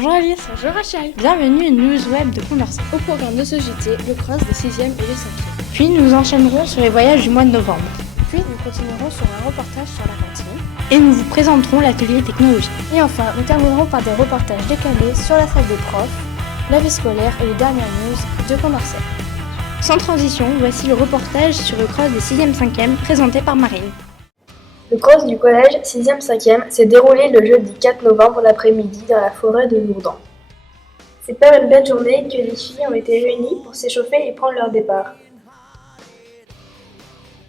Bonjour Alice. Bonjour Rachel. Bienvenue à une news web de Condorcet. Au programme de ce JT, le cross des 6e et des 5e. Puis nous enchaînerons sur les voyages du mois de novembre. Puis nous continuerons sur un reportage sur la cantine. Et nous vous présenterons l'atelier technologie. Et enfin, nous terminerons par des reportages décalés sur la salle des profs, la vie scolaire et les dernières news de Condorcet. Sans transition, voici le reportage sur le cross des 6e 5e présenté par Marine. Le cross du collège 6e 5e s'est déroulé le jeudi 4 novembre l'après-midi dans la forêt de Lourdan. C'est par une belle journée que les filles ont été réunies pour s'échauffer et prendre leur départ.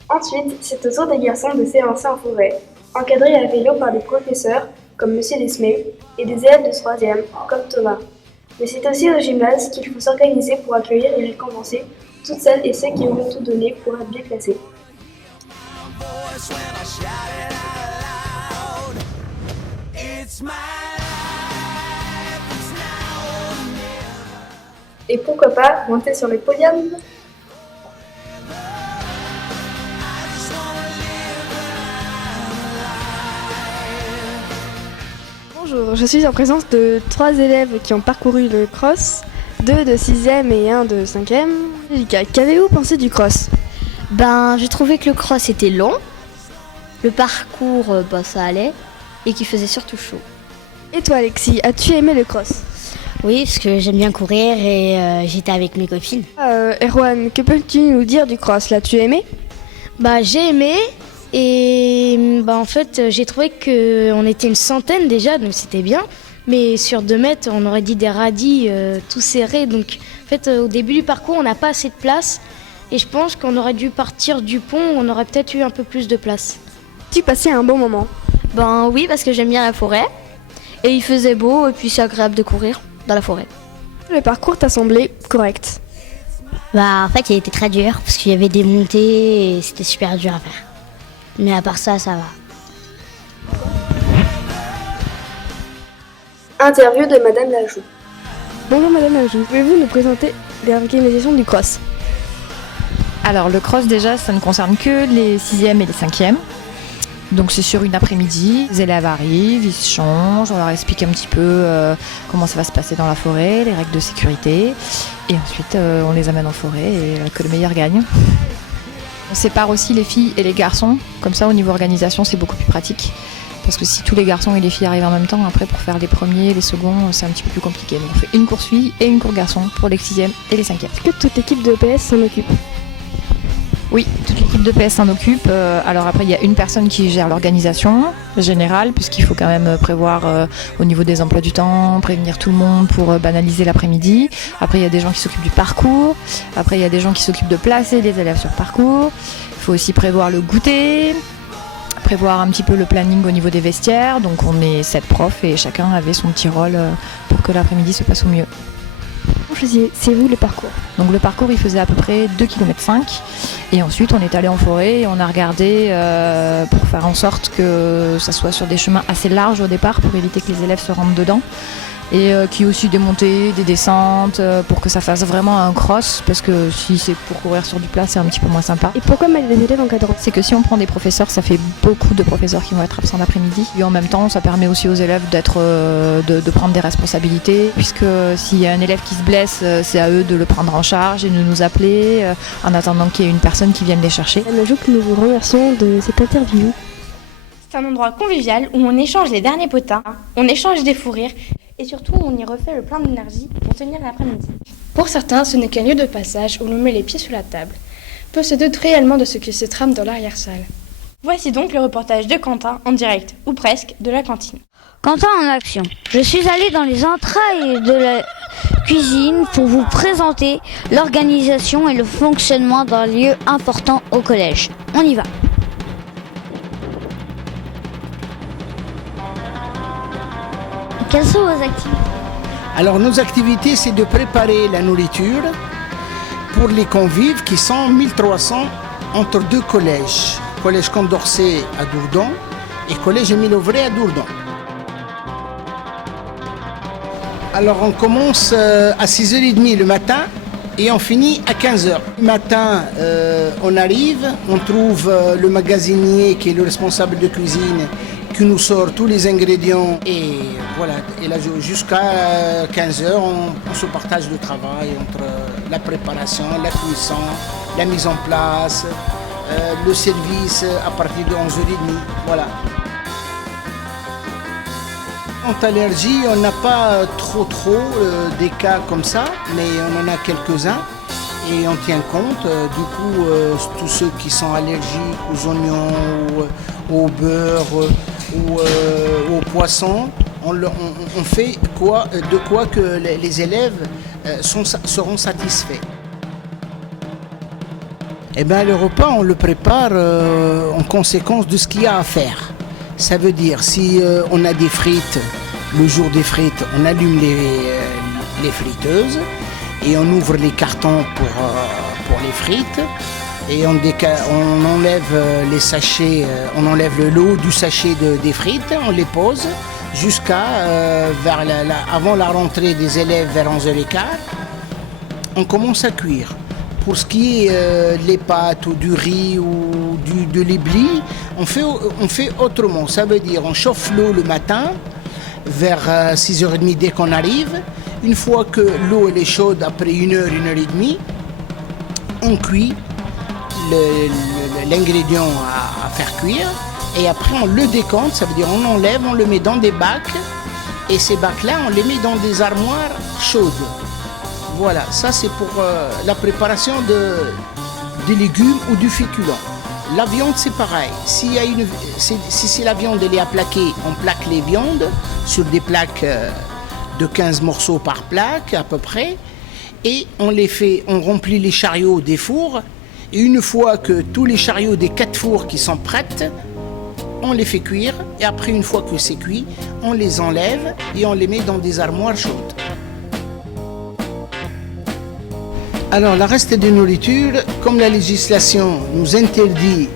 Ensuite, c'est au tour des garçons de s'élancer en forêt, encadrés à vélo par des professeurs comme M. Desmé et des élèves de 3e comme Thomas. Mais c'est aussi au gymnase qu'il faut s'organiser pour accueillir et récompenser toutes celles et ceux qui auront tout donné pour être bien classés. Et pourquoi pas monter sur le podium? Bonjour, je suis en présence de 3 élèves qui ont parcouru le cross, 2 de 6e et 1 de 5e. Angélica, qu'avez-vous pensé du cross? J'ai trouvé que le cross était long, le parcours ça allait et qu'il faisait surtout chaud. Et toi Alexis, as-tu aimé le cross? Oui, parce que j'aime bien courir et j'étais avec mes copines. Erwan, que peux-tu nous dire du cross? L'as-tu aimé? J'ai aimé et en fait j'ai trouvé qu'on était une centaine déjà, donc c'était bien. Mais sur 2 mètres, on aurait dit des radis tout serrés. Donc en fait au début du parcours, on n'a pas assez de place. Et je pense qu'on aurait dû partir du pont, on aurait peut-être eu un peu plus de place. Tu passais un bon moment? Oui, parce que j'aime bien la forêt. Et il faisait beau et puis c'est agréable de courir dans la forêt. Le parcours t'a semblé correct? En fait, il était très dur parce qu'il y avait des montées et c'était super dur à faire. Mais à part ça, ça va. Interview de Madame Lajoux. Bonjour Madame Lajoux, pouvez-vous nous présenter l'organisation du cross? Alors le cross déjà, ça ne concerne que les 6e et les 5e. Donc c'est sur une après-midi, les élèves arrivent, ils se changent, on leur explique un petit peu comment ça va se passer dans la forêt, les règles de sécurité. Et ensuite on les amène en forêt et que le meilleur gagne. On sépare aussi les filles et les garçons, comme ça au niveau organisation c'est beaucoup plus pratique. Parce que si tous les garçons et les filles arrivent en même temps, après pour faire les premiers, les seconds, c'est un petit peu plus compliqué. Donc on fait une course filles et une course garçons pour les 6e et les 5e. Est-ce que toute l'équipe de PS s'en occupe? Oui, toute l'équipe de PS s'en occupe. Alors après, il y a une personne qui gère l'organisation générale, puisqu'il faut quand même prévoir au niveau des emplois du temps, prévenir tout le monde pour banaliser l'après-midi. Après, il y a des gens qui s'occupent du parcours. Après, il y a des gens qui s'occupent de placer les élèves sur le parcours. Il faut aussi prévoir le goûter, prévoir un petit peu le planning au niveau des vestiaires. Donc on est 7 profs et chacun avait son petit rôle pour que l'après-midi se passe au mieux. C'est vous le parcours? Donc le parcours il faisait à peu près 2,5 km et ensuite on est allé en forêt et on a regardé pour faire en sorte que ça soit sur des chemins assez larges au départ pour éviter que les élèves se rentrent dedans et qu'il y ait aussi des montées, des descentes pour que ça fasse vraiment un cross parce que si c'est pour courir sur du plat c'est un petit peu moins sympa. Et pourquoi mettre des élèves encadrants? C'est que si on prend des professeurs ça fait beaucoup de professeurs qui vont être absents l'après-midi et en même temps ça permet aussi aux élèves de prendre des responsabilités puisque s'il y a un élève qui se blesse c'est à eux de le prendre en charge et de nous appeler en attendant qu'il y ait une personne qui vienne les chercher. Madame Lajoux, nous vous remercions de cette interview. C'est un endroit convivial où on échange les derniers potins, on échange des fous rires et surtout on y refait le plein d'énergie pour tenir l'après-midi. Pour certains, ce n'est qu'un lieu de passage où l'on met les pieds sous la table. Peu se doutent réellement de ce qui se trame dans l'arrière-salle. Voici donc le reportage de Quentin en direct, ou presque, de la cantine. Quentin en action. Je suis allé dans les entrailles de la cuisine pour vous présenter l'organisation et le fonctionnement d'un lieu important au collège. On y va. Quelles sont vos activités? Alors nos activités, c'est de préparer la nourriture pour les convives qui sont 1300 entre 2 collèges. Collège Condorcet à Dourdan et Collège Émile Auvray à Dourdan. Alors on commence à 6h30 le matin et on finit à 15h. Le matin, on arrive, on trouve le magasinier qui est le responsable de cuisine qui nous sort tous les ingrédients et Voilà, et là jusqu'à 15h, on se partage le travail entre la préparation, la cuisson, la mise en place, le service à partir de 11h30. Voilà. En allergie, on n'a pas trop des cas comme ça, mais on en a quelques-uns et on tient compte. Du coup, tous ceux qui sont allergiques aux oignons, au beurre ou aux poissons, on fait de quoi que les élèves seront satisfaits. Eh bien, le repas, on le prépare en conséquence de ce qu'il y a à faire. Ça veut dire, si on a des frites, le jour des frites, on allume les friteuses et on ouvre les cartons pour les frites et on enlève les sachets, on enlève le lot du sachet des frites, on les pose jusqu'à avant la rentrée des élèves vers 11h15. On commence à cuire. Pour ce qui est des pâtes ou du riz ou de l'éblis, on fait autrement. Ça veut dire on chauffe l'eau le matin vers 6h30 dès qu'on arrive. Une fois que l'eau est chaude, après 1h, 1h30, on cuit l'ingrédient à faire cuire. Et après on le décompte, ça veut dire on enlève, on le met dans des bacs. Et ces bacs-là, on les met dans des armoires chaudes. Voilà, ça c'est pour la préparation des légumes ou du féculent. La viande c'est pareil. Si la viande elle est à plaquer, on plaque les viandes sur des plaques de 15 morceaux par plaque à peu près. Et on remplit les chariots des fours. Et une fois que tous les chariots des 4 fours qui sont prêts, on les fait cuire. Et après une fois que c'est cuit, on les enlève et on les met dans des armoires chaudes. Alors, le reste de nourriture, comme la législation nous interdit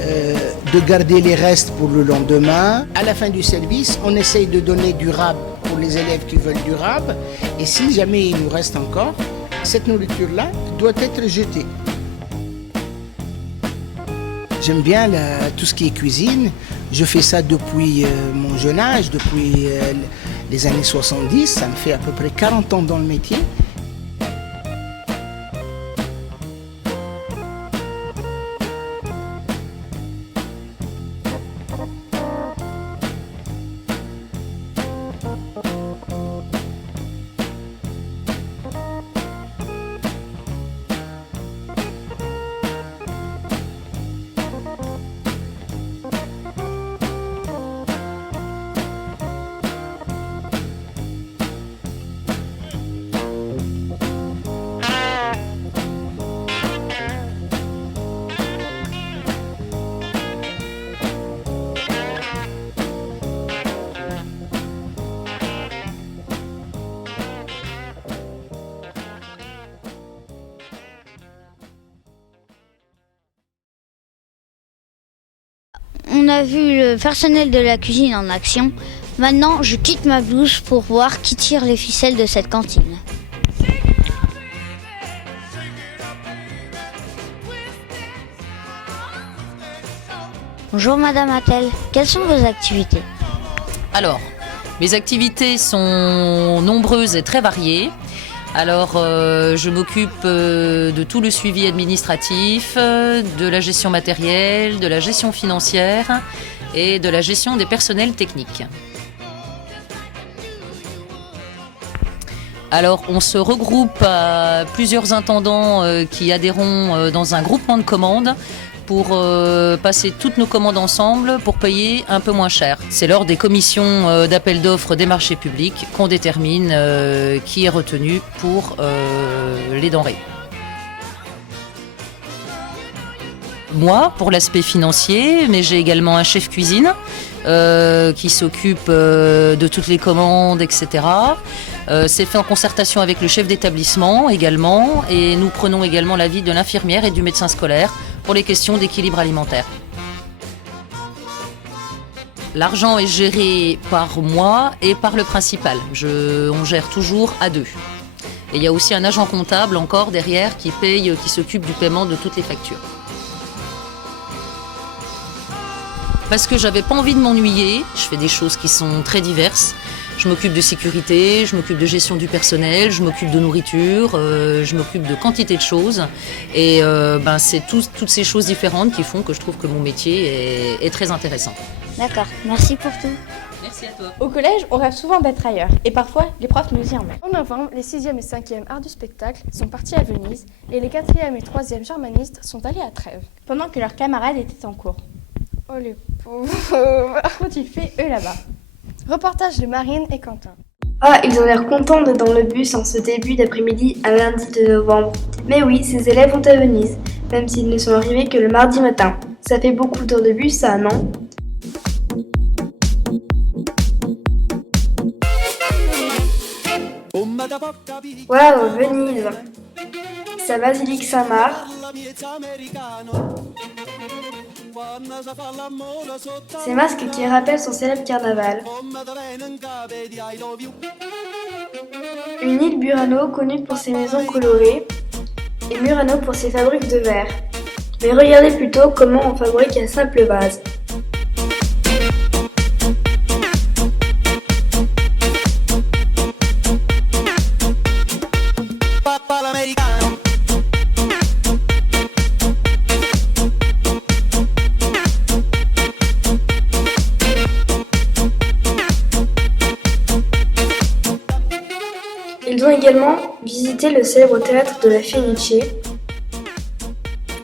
de garder les restes pour le lendemain, à la fin du service, on essaye de donner du rab pour les élèves qui veulent du rab. Et si jamais il nous reste encore, cette nourriture-là doit être jetée. J'aime bien tout ce qui est cuisine. Je fais ça depuis mon jeune âge, depuis les années 70. Ça me fait à peu près 40 ans dans le métier. On a vu le personnel de la cuisine en action. Maintenant, je quitte ma blouse pour voir qui tire les ficelles de cette cantine. Bonjour Madame Attel, quelles sont vos activités? Alors, mes activités sont nombreuses et très variées. Alors, je m'occupe de tout le suivi administratif, de la gestion matérielle, de la gestion financière et de la gestion des personnels techniques. Alors, on se regroupe à plusieurs intendants qui adhérons dans un groupement de commandes pour passer toutes nos commandes ensemble pour payer un peu moins cher. C'est lors des commissions d'appel d'offres des marchés publics qu'on détermine qui est retenu pour les denrées. Moi, pour l'aspect financier, mais j'ai également un chef cuisine qui s'occupe de toutes les commandes, etc. C'est fait en concertation avec le chef d'établissement également, et nous prenons également l'avis de l'infirmière et du médecin scolaire pour les questions d'équilibre alimentaire. L'argent est géré par moi et par le principal. On gère toujours à deux. Et il y a aussi un agent comptable encore derrière qui s'occupe du paiement de toutes les factures. Parce que j'avais pas envie de m'ennuyer, je fais des choses qui sont très diverses. Je m'occupe de sécurité, je m'occupe de gestion du personnel, je m'occupe de nourriture, je m'occupe de quantité de choses. Et c'est toutes ces choses différentes qui font que je trouve que mon métier est très intéressant. D'accord, merci pour tout. Merci à toi. Au collège, on rêve souvent d'être ailleurs. Et parfois, les profs nous y emmènent. En novembre, les 6e et 5e arts du spectacle sont partis à Venise et les 4e et 3e germanistes sont allés à Trèves. Pendant que leurs camarades étaient en cours. Oh les pauvres. Qu'ont-ils fait, eux, là-bas? Reportage de Marine et Quentin. Ah, ils ont l'air contents d'être dans le bus en ce début d'après-midi, un lundi de novembre. Mais oui, ces élèves vont à Venise, même s'ils ne sont arrivés que le mardi matin. Ça fait beaucoup d'heures de bus, ça, non? Waouh, Venise! Sa basilique Saint-Marc. Ces masques qui rappellent son célèbre carnaval. Une île Burano connue pour ses maisons colorées et Murano pour ses fabriques de verre. Mais regardez plutôt comment on fabrique un simple vase. Ils ont également visité le célèbre théâtre de la Fenice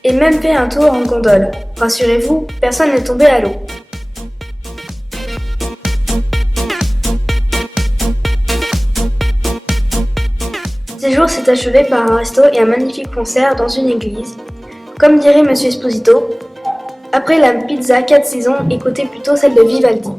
et même fait un tour en gondole. Rassurez-vous, personne n'est tombé à l'eau. Ce séjour s'est achevé par un resto et un magnifique concert dans une église. Comme dirait Monsieur Esposito, après la pizza 4 saisons, écoutez plutôt celle de Vivaldi.